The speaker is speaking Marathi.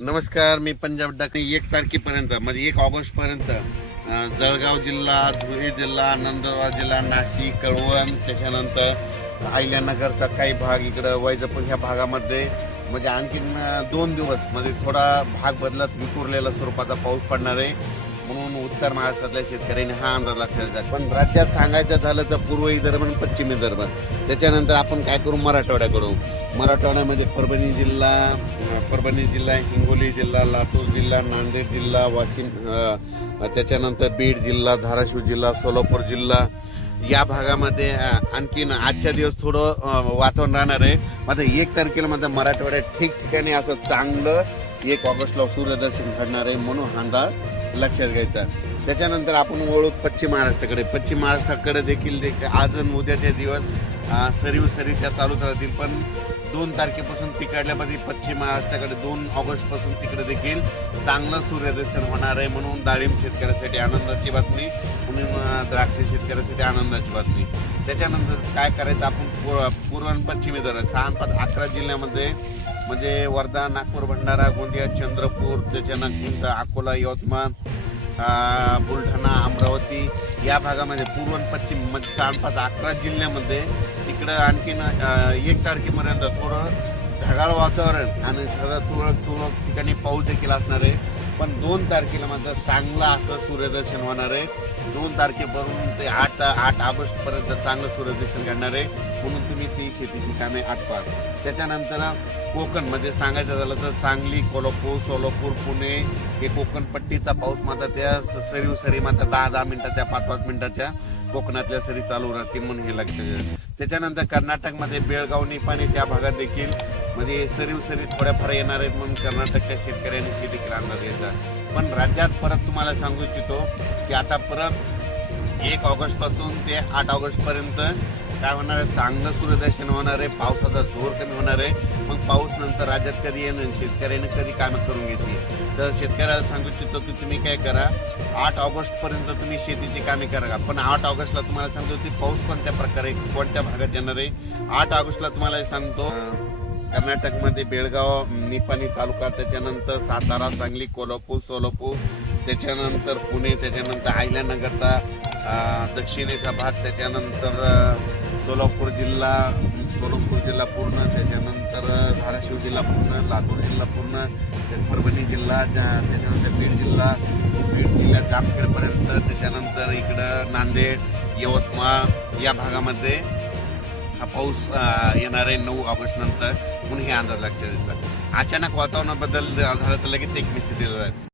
नमस्कार मी पंजाब डाकणी एक तारखेपर्यंत म्हणजे एक ऑगस्ट पर्यंत जळगाव जिल्हा धुळे जिल्हा नंदुरबार जिल्हा नाशिक कळवण त्याच्यानंतर अहिल्यानगरचा काही भाग इकडं वैजापूर ह्या भागामध्ये म्हणजे आणखीन दोन दिवस म्हणजे थोडा भाग बदलत विखुरलेला स्वरूपाचा पाऊस पडणार आहे. म्हणून उत्तर महाराष्ट्रातल्या शेतकऱ्यांनी हा अंदाज लक्षात घ्या. पण राज्यात सांगायचं झालं तर पूर्व विदर्भ आणि पश्चिम विदर्भ त्याच्यानंतर आपण काय करू? मराठवाड्याकडू मराठवाड्यामध्ये परभणी जिल्हा परभणी जिल्हा हिंगोली जिल्हा लातूर जिल्हा नांदेड जिल्हा वाशिम त्याच्यानंतर बीड जिल्हा धाराशिव जिल्हा सोलापूर जिल्हा. या भागामध्ये आणखीन आजच्या दिवस थोडं वातावरण राहणार आहे. मात्र एक तारखेला माझा मराठवाड्यात ठिकठिकाणी असं चांगलं एक ऑगस्टला सूर्यदर्शन घडणार आहे म्हणून हा लक्षात घ्यायचा. त्याच्यानंतर आपण वळू पश्चिम महाराष्ट्राकडे. पश्चिम महाराष्ट्राकडे देखील देखील आज आणि उद्याचे दिवस सरीवसरी त्या चालूच राहतील पण दोन तारखेपासून तिकडल्यामध्ये पश्चिम महाराष्ट्राकडे दोन ऑगस्टपासून तिकडे देखील चांगलं सूर्यदर्शन होणार आहे म्हणून डाळिंब शेतकऱ्यासाठी आनंदाची बातमी म्हणून अं, द्राक्ष शेतकऱ्यासाठी आनंदाची बातमी. त्याच्यानंतर काय करायचं आपण पूर्व पूर्व आणि धरण विदर्भ सहा पाच अकरा जिल्ह्यामध्ये म्हणजे वर्धा नागपूर भंडारा गोंदिया चंद्रपूर त्याच्यानंतर अकोला यवतमाळ बुलढाणा अमरावती या भागामध्ये पूर्व आणि पश्चिम म्हणजे सहा पाच अकरा जिल्ह्यामध्ये इकडं आणखीन एक तारखेपर्यंत थोडं ढगाळ वातावरण आणि थोडं तुरळक तुरळक ठिकाणी पाऊस देखील असणार आहे. पण दोन तारखेला मात्र चांगलं असं सूर्यदर्शन होणार आहे. दोन तारखेपासून ते आठ आठ ऑगस्टपर्यंत चांगलं सूर्यदर्शन घडणार आहे. म्हणून तुम्ही ती शेतीची कामे आटपा त्याच्यानंतर कोकणमध्ये सांगायचं झालं तर सांगली कोल्हापूर सोलापूर पुणे हे कोकण पट्टीचा पाऊस मात्र त्या स- सरीव सरी मात्र दहा दहा मिनिटाच्या पाच पाच मिनिटाच्या कोकणातल्या सरी चालू राहतील म्हणून हे लक्षात त्याच्यानंतर कर्नाटकमध्ये बेळगाव निपाणी त्या भागात देखील म्हणजे सरीव सरी थोड्याफार येणार आहेत म्हणून कर्नाटकच्या शेतकऱ्यांनी हे देखील अंदाज घेतला. पण राज्यात परत तुम्हाला सांगू इच्छितो की आता परत एक ऑगस्टपासून ते आठ ऑगस्ट पर्यंत काय होणार आहे? चांगलं सूर्यदर्शन होणार आहे पावसाचा जोर कमी होणार आहे. मग पाऊस नंतर राज्यात कधी येणार? शेतकऱ्याने कधी कामं करून घेतली? तर शेतकऱ्याला सांगू इच्छितो की तुम्ही काय करा आठ ऑगस्टपर्यंत तुम्ही शेतीची कामे करा. पण आठ ऑगस्टला तुम्हाला सांगतो की पाऊस कोणत्या प्रकारे कोणत्या भागात येणार आहे? आठ ऑगस्टला तुम्हाला सांगतो कर्नाटकमध्ये बेळगाव निपाणी तालुका त्याच्यानंतर सातारा सांगली कोल्हापूर सोलापूर त्याच्यानंतर पुणे त्याच्यानंतर आयल्यानगरचा दक्षिणेचा भाग त्याच्यानंतर सोलापूर जिल्हा सोलापूर जिल्हा पूर्ण त्याच्यानंतर धाराशिव जिल्हा पूर्ण लातूर जिल्हा पूर्ण परभणी जिल्हा त्याच्यानंतर बीड जिल्हा बीड जिल्ह्यात जामखेडपर्यंत त्याच्यानंतर इकडं नांदेड यवतमाळ या भागामध्ये हा पाऊस येणार आहे नऊ ऑगस्टनंतर म्हणून हे अंदाज लक्षात येतात अचानक वातावरणाबद्दल झालं तर लगेच एक मेसेज दिला जाईल